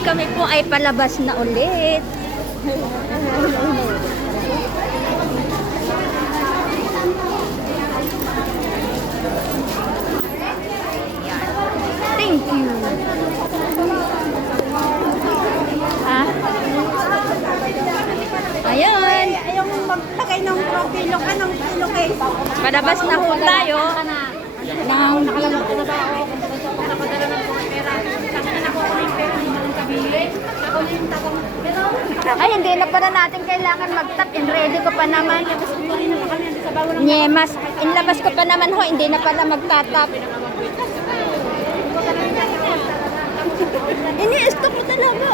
kami po ay palabas na ulit. Thank you. Ha? Ayun. Yung magtakay ng kilo ka ng kilo kay Palabas na ho tayo. Ay, hindi na pala natin kailangan mag-tap. In ready ko pa naman. ng Nyemas. Inlabas ko pa naman ho. Hindi na pala magtatap. Ini-stop mo talaga.